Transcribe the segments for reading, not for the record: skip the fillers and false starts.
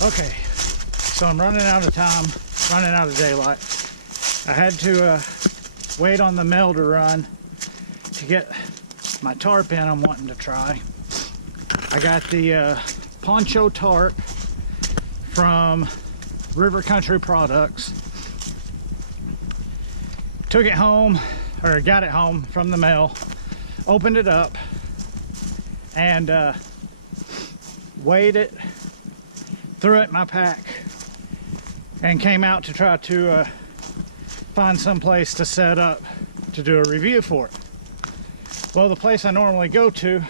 Okay, so I'm running out of time, running out of daylight. I had to wait on the mill to run to get my tarp in I'm wanting to try. I got the Poncho Tarp from River Country Products. Took it home, or got it home from the mill, opened it up, and weighed it, threw it in my pack, and came out to try to find some place to set up to do a review for it. Well, the place I normally go to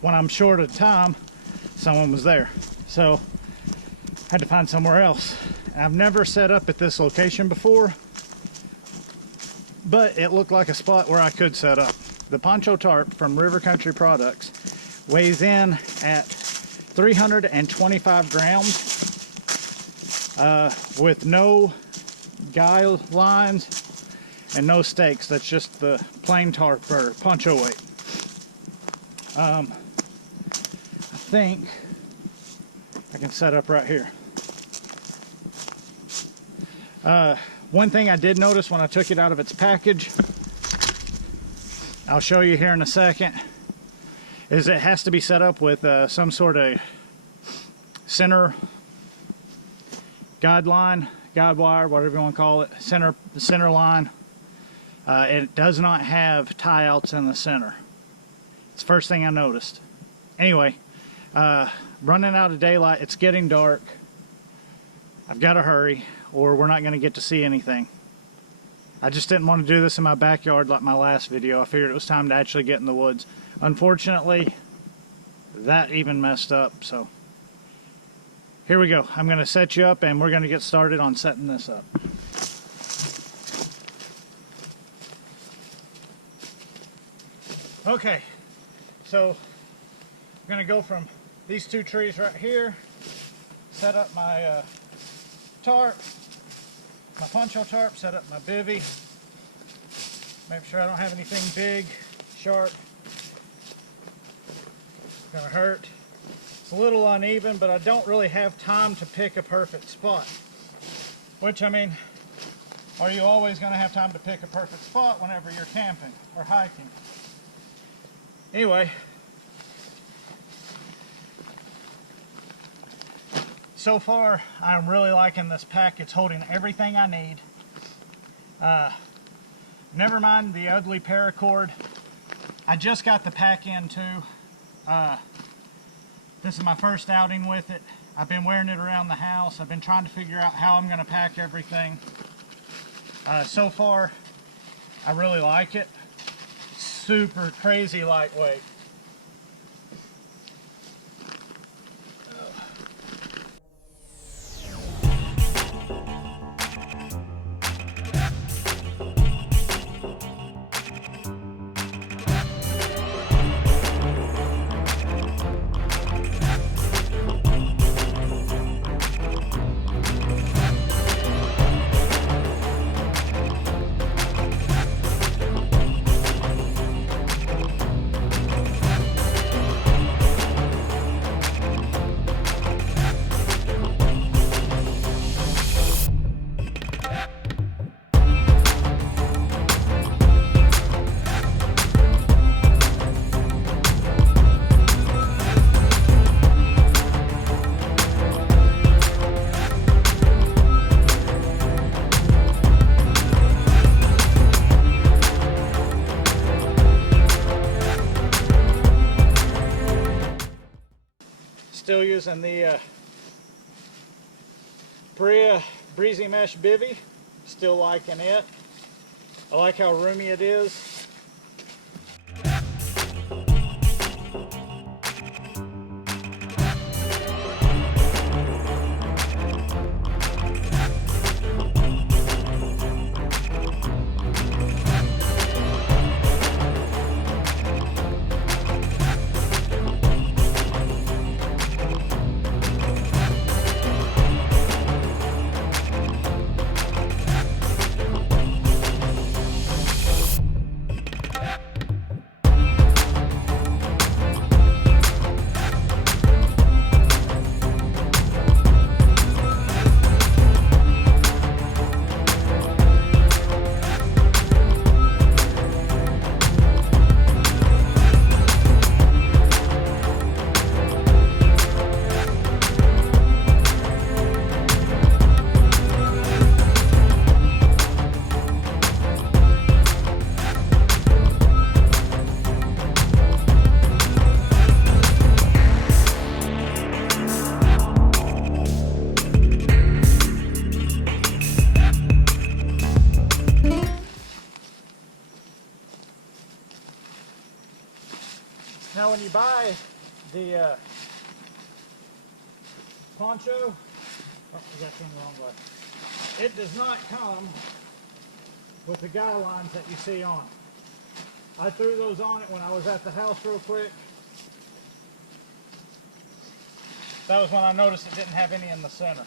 when I'm short of time, someone was there, so I had to find somewhere else. I've never set up at this location before, but it looked like a spot where I could set up. The Poncho Tarp from River Country Products weighs in at 325 grams with no guy lines and no stakes. That's just the plain tarp or poncho weight. I think I can set up right here. One thing I did notice when I took it out of its package, I'll show you here in a second, is it has to be set up with some sort of center guide line, guide wire, whatever you want to call it, center line. It does not have tie outs in the center. It's the first thing I noticed. Anyway, running out of daylight, it's getting dark. I've got to hurry or we're not going to get to see anything. I just didn't want to do this in my backyard like my last video. I figured it was time to actually get in the woods. Unfortunately, that even messed up, so here we go. I'm going to set you up and we're going to get started on setting this up. Okay, so I'm going to go from these two trees right here, set up my tarp, my Poncho Tarp, set up my bivy, make sure I don't have anything big, sharp, gonna hurt. It's a little uneven, but I don't really have time to pick a perfect spot. Which, I mean, are you always gonna have time to pick a perfect spot whenever you're camping or hiking? Anyway, so far I'm really liking this pack. It's holding everything I need. Never mind the ugly paracord. I just got the pack in too. This is my first outing with it. I've been wearing it around the house. I've been trying to figure out how I'm going to pack everything. So far, I really like it. Super crazy lightweight. Still using the Breezy Mesh Bivy. Still liking it. I like how roomy it is. Now when you buy the poncho, oh, I got some wrong way. It does not come with the guy lines that you see on it. I threw those on it when I was at the house real quick. That was when I noticed it didn't have any in the center.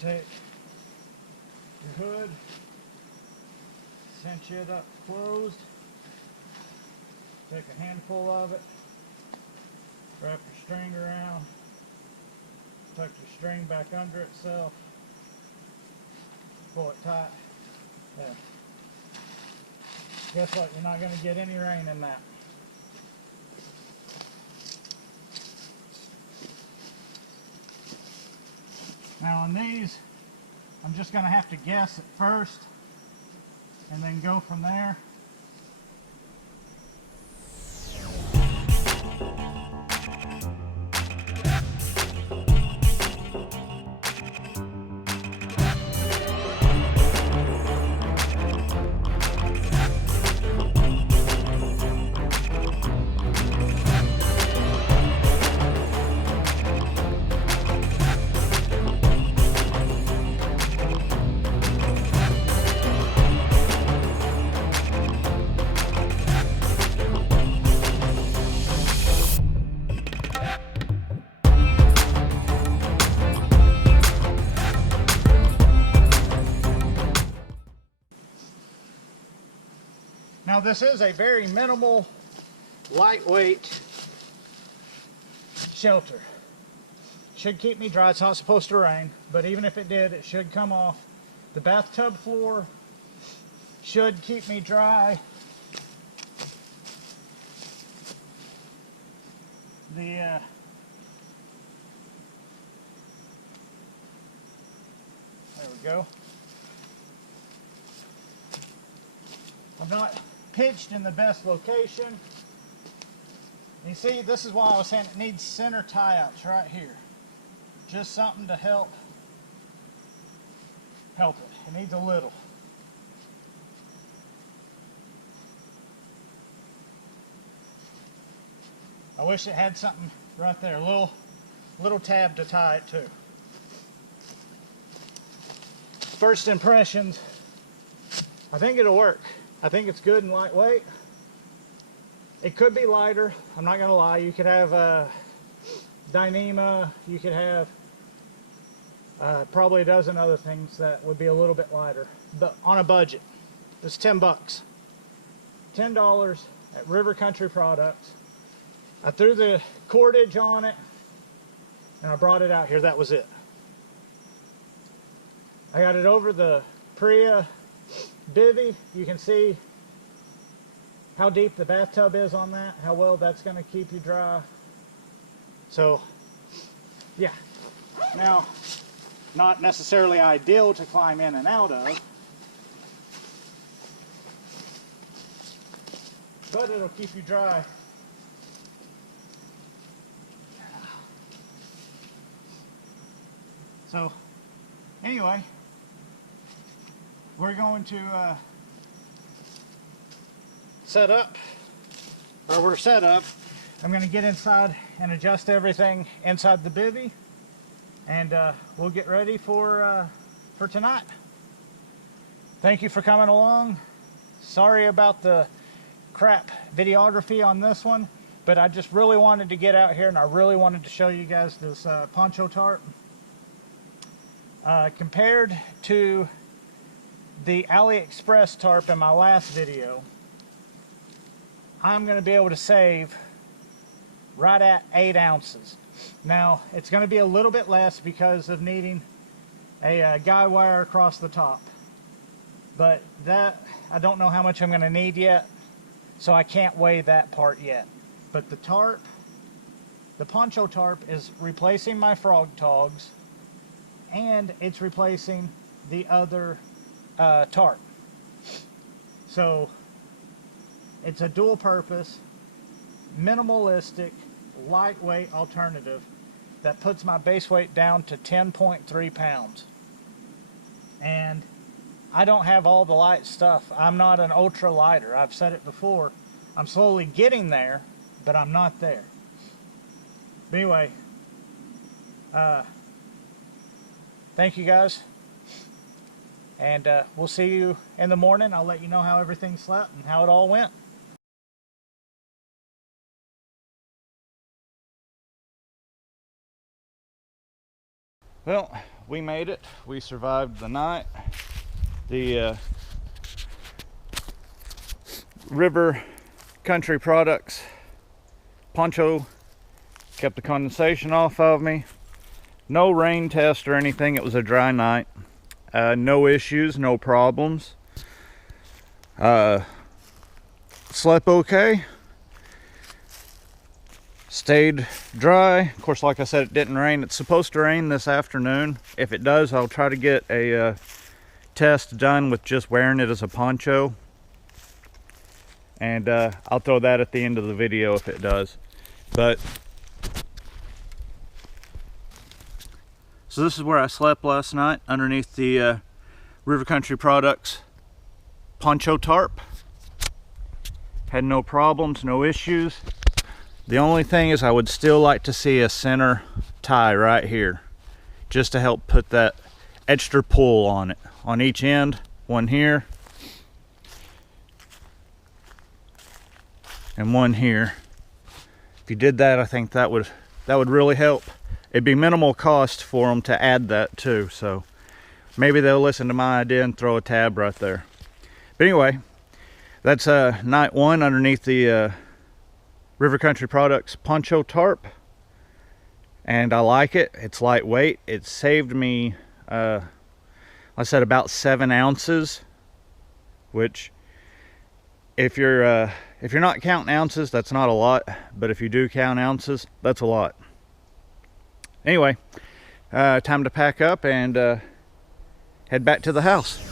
Take your hood, cinch it up closed, take a handful of it, wrap your string around, tuck your string back under itself, pull it tight. There. Guess what? You're not going to get any rain in that. Now on these, I'm just going to have to guess at first and then go from there. Now this is a very minimal, lightweight shelter. Should keep me dry. It's not supposed to rain, but even if it did, it should come off. The bathtub floor should keep me dry. There we go. I'm not pitched in the best location. You see, this is why I was saying it needs center tie-outs right here. Just something to help it. It needs a little. I wish it had something right there, a little tab to tie it to. First impressions, I think it'll work. I think it's good and lightweight. It could be lighter, I'm not gonna lie. You could have Dyneema, you could have probably a dozen other things that would be a little bit lighter, but on a budget. It's 10 bucks. $10 at River Country Products. I threw the cordage on it and I brought it out here. That was it. I got it over the Priya bivy. You can see how deep the bathtub is on that, how well that's going to keep you dry. So yeah, now not necessarily ideal to climb in and out of, but it'll keep you dry. So anyway, we're going to set up, or we're set up. I'm going to get inside and adjust everything inside the bivy, and we'll get ready for tonight. Thank you for coming along. Sorry about the crap videography on this one, but I just really wanted to get out here and I really wanted to show you guys this Poncho Tarp. Compared to the AliExpress tarp in my last video, I'm going to be able to save right at 8 ounces. Now, it's going to be a little bit less because of needing a guy wire across the top. But that, I don't know how much I'm going to need yet, so I can't weigh that part yet. But the tarp, the Poncho Tarp, is replacing my frog togs, and it's replacing the other tarp. So it's a dual purpose, minimalistic, lightweight alternative that puts my base weight down to 10.3 pounds. And I don't have all the light stuff. I'm not an ultra lighter. I've said it before. I'm slowly getting there, but I'm not there. But anyway, thank you guys. And we'll see you in the morning. I'll let you know how everything slept and how it all went. Well, we made it. We survived the night. The River Country Products Poncho kept the condensation off of me. No rain test or anything. It was a dry night. No issues, no problems. Slept okay. Stayed dry. Of course, like I said, it didn't rain. It's supposed to rain this afternoon. If it does, I'll try to get a test done with just wearing it as a poncho. And I'll throw that at the end of the video if it does. But so this is where I slept last night, underneath the River Country Products Poncho Tarp. Had no problems, no issues. The only thing is I would still like to see a center tie right here, just to help put that extra pull on it. On each end, one here, and one here. If you did that, I think that would really help. It'd be minimal cost for them to add that too, so maybe they'll listen to my idea and throw a tab right there. But anyway, that's night one underneath the River Country Products Poncho Tarp, and I like it. It's lightweight. It saved me, I said, about 7 ounces, which if you're not counting ounces, that's not a lot, but if you do count ounces, that's a lot. Anyway, time to pack up and head back to the house.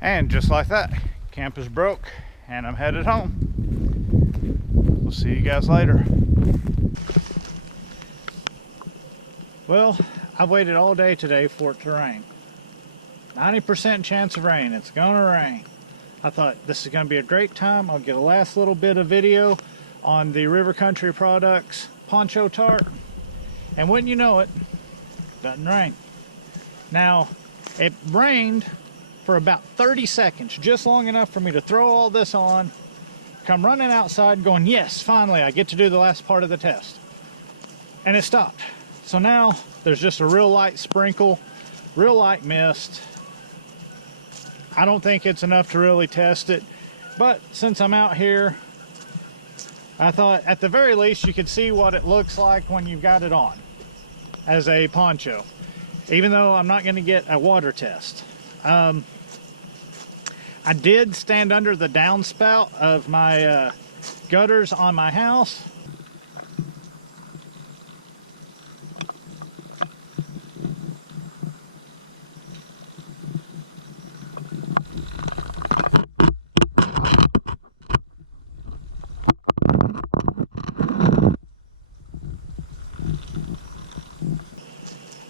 And just like that, camp is broke and I'm headed home. We'll see you guys later. Well, I've waited all day today for it to rain. 90% chance of rain. It's gonna rain. I thought this is gonna be a great time. I'll get a last little bit of video on the River Country Products Poncho Tarp. And wouldn't you know it, doesn't rain. Now, it rained for about 30 seconds, just long enough for me to throw all this on, come running outside going, yes, finally I get to do the last part of the test. And it stopped. So now there's just a real light sprinkle, real light mist. I don't think it's enough to really test it, but since I'm out here, I thought at the very least you could see what it looks like when you've got it on as a poncho, even though I'm not going to get a water test. I did stand under the downspout of my gutters on my house.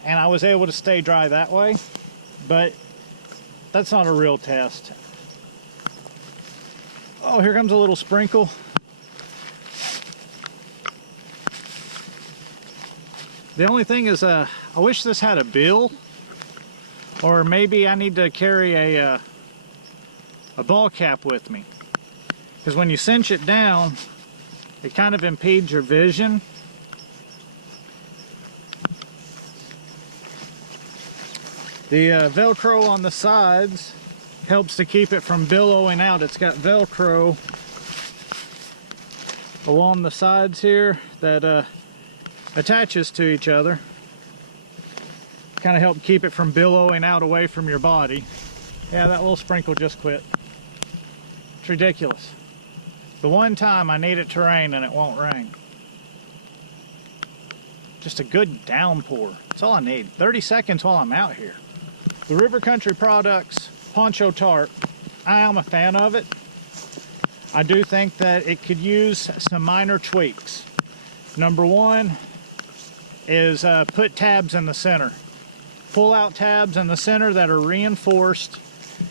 And I was able to stay dry that way, but that's not a real test. Oh, here comes a little sprinkle. The only thing is, I wish this had a bill, or maybe I need to carry a ball cap with me, because when you cinch it down, it kind of impedes your vision. The Velcro on the sides helps to keep it from billowing out. It's got Velcro along the sides here that attaches to each other. Kind of help keep it from billowing out away from your body. Yeah, that little sprinkle just quit. It's ridiculous. The one time I need it to rain and it won't rain. Just a good downpour. That's all I need. 30 seconds while I'm out here. The River Country Products Poncho Tarp, I am a fan of it. I do think that it could use some minor tweaks. Number one is put tabs in the center. Pull out tabs in the center that are reinforced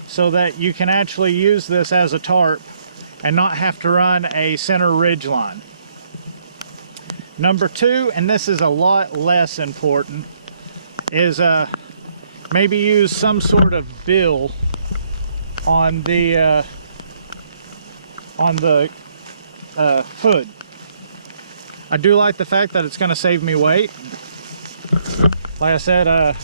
so that you can actually use this as a tarp and not have to run a center ridge line. Number two, and this is a lot less important, is maybe use some sort of bill on the hood. I do like the fact that it's going to save me weight. Like I said,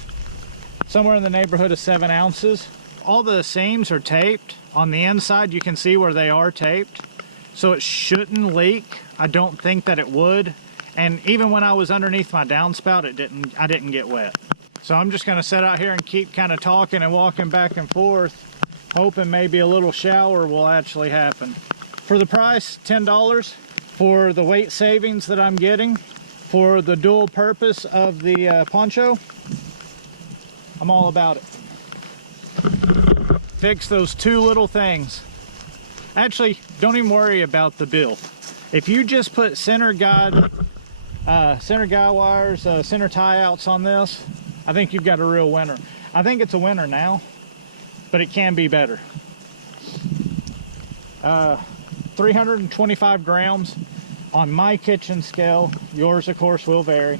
somewhere in the neighborhood of 7 ounces. All the seams are taped. On the inside, you can see where they are taped, so it shouldn't leak. I don't think that it would. And even when I was underneath my downspout, I didn't get wet. So I'm just going to sit out here and keep kind of talking and walking back and forth, hoping maybe a little shower will actually happen. For the price, $10, for the weight savings that I'm getting, for the dual purpose of the poncho, I'm all about it. Fix those 2 little things. Actually, don't even worry about the bill. If you just put center guide wires, center tie outs on this, I think you've got a real winner. I think it's a winner now, but it can be better. 325 grams on my kitchen scale. Yours, of course, will vary.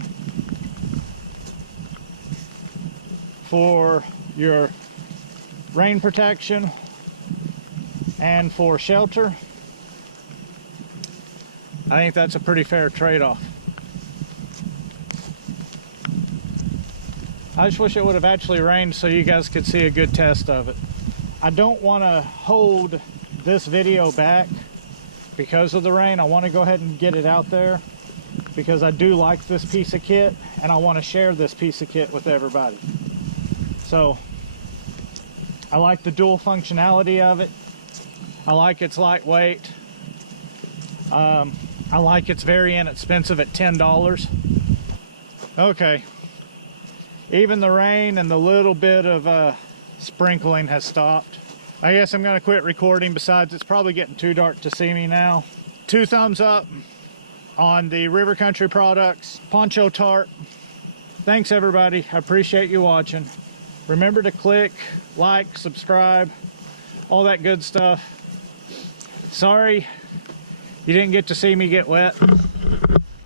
For your rain protection and for shelter, I think that's a pretty fair trade-off. I just wish it would have actually rained so you guys could see a good test of it. I don't want to hold this video back because of the rain. I want to go ahead and get it out there because I do like this piece of kit and I want to share this piece of kit with everybody. So I like the dual functionality of it. I like its lightweight. I like it's very inexpensive at $10. Okay. Even the rain and the little bit of sprinkling has stopped. I guess I'm going to quit recording. Besides, it's probably getting too dark to see me now. 2 thumbs up on the River Country products, Poncho Tarp. Thanks everybody, I appreciate you watching. Remember to click, like, subscribe, all that good stuff. Sorry you didn't get to see me get wet.